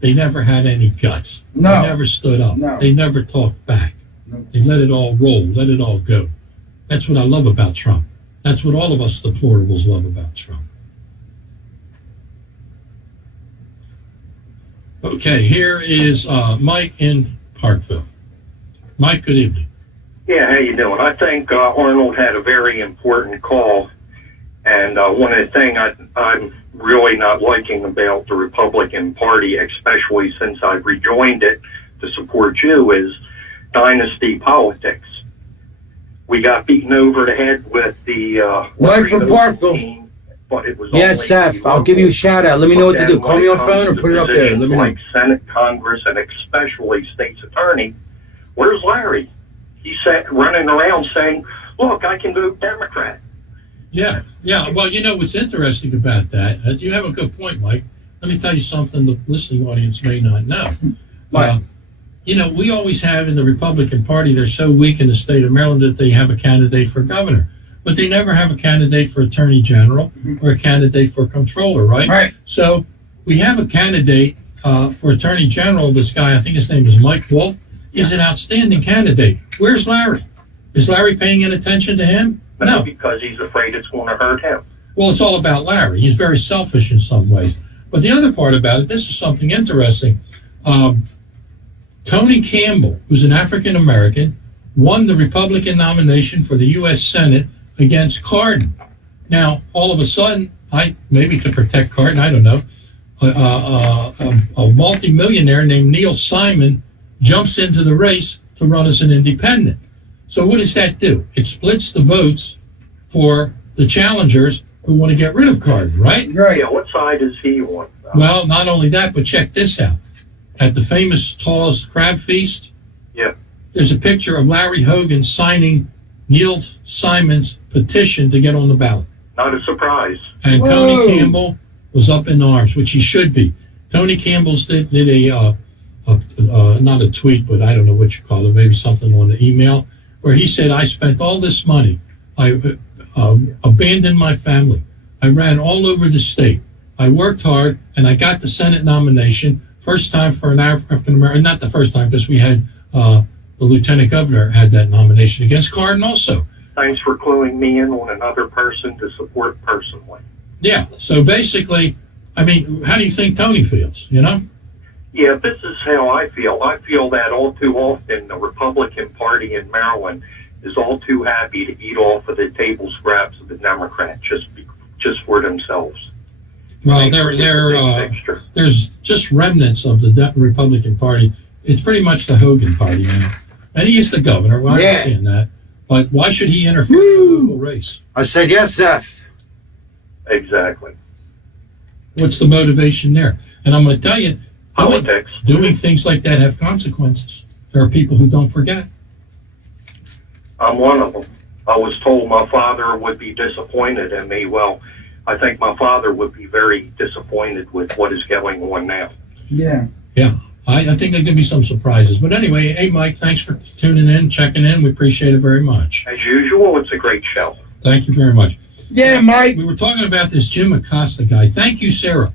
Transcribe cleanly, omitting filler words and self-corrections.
they never had any guts. No. They never stood up. No. They never talked back. No. They let it all roll, let it all go. That's what I love about Trump. That's what all of us deplorables love about Trump. Okay, here is Mike in Parkville. Mike, good evening. Yeah, how you doing? I think Arnold had a very important call, and one of the things I'm really not liking about the Republican Party, especially since I've rejoined it to support you, is dynasty politics. We got beaten over the head with the Mike from Parkville. team, but it was Yes, Seth. I'll give you a shout out. Let me know what to do. Call me on phone or put it up there. Let me know. Like Senate, Congress, and especially state's attorney, where's Larry? He's running around saying, look, I can vote Democrat. Yeah. Well, you know what's interesting about that? You have a good point, Mike. Let me tell you something the listening audience may not know. We always have in the Republican Party, they're so weak in the state of Maryland that they have a candidate for governor, but they never have a candidate for attorney general or a candidate for comptroller, right? Right. So we have a candidate for attorney general. This guy, I think his name is Mike Wolf. He's an outstanding candidate. Where's Larry? Is Larry paying any attention to him? No. Because he's afraid it's going to hurt him. Well, it's all about Larry. He's very selfish in some ways. But the other part about it, this is something interesting. Tony Campbell, who's an African-American, won the Republican nomination for the U.S. Senate against Cardin. Now, all of a sudden, maybe to protect Cardin, I don't know, a multimillionaire named Neil Simon jumps into the race to run as an independent. So what does that do? It splits the votes for the challengers who want to get rid of Cardin, right? Right. Yeah, what side is he on? Well, not only that, but check this out. At the famous Tall's Crab Feast, there's a picture of Larry Hogan signing Neil Simon's petition to get on the ballot. Not a surprise. And Tony Campbell was up in arms, which he should be. Tony Campbell did a not a tweet, but I don't know what you call it, maybe something on the email, where he said, I spent all this money. I abandoned my family. I ran all over the state. I worked hard, and I got the Senate nomination. First time for an African-American, not the first time, because we had the lieutenant governor had that nomination against Cardin also. Thanks for cluing me in on another person to support personally. Yeah, so basically, I mean, how do you think Tony feels, you know? Yeah, this is how I feel. I feel that all too often the Republican Party in Maryland is all too happy to eat off of the table scraps of the Democrats just for themselves. Well, there's just remnants of the Republican Party. It's pretty much the Hogan Party now. And he is the governor. Well, I understand that. But why should he interfere in the local race? I said yes, Seth. Exactly. What's the motivation there? And I'm going to tell you, politics. Doing things like that have consequences. There are people who don't forget. I'm one of them. I was told my father would be disappointed in me. Well, I think my father would be very disappointed with what is going on now. Yeah. I think there could be some surprises. But anyway, hey, Mike, thanks for tuning in, checking in. We appreciate it very much. As usual, it's a great show. Thank you very much. Yeah, Mike. We were talking about this Jim Acosta guy. Thank you, Sarah.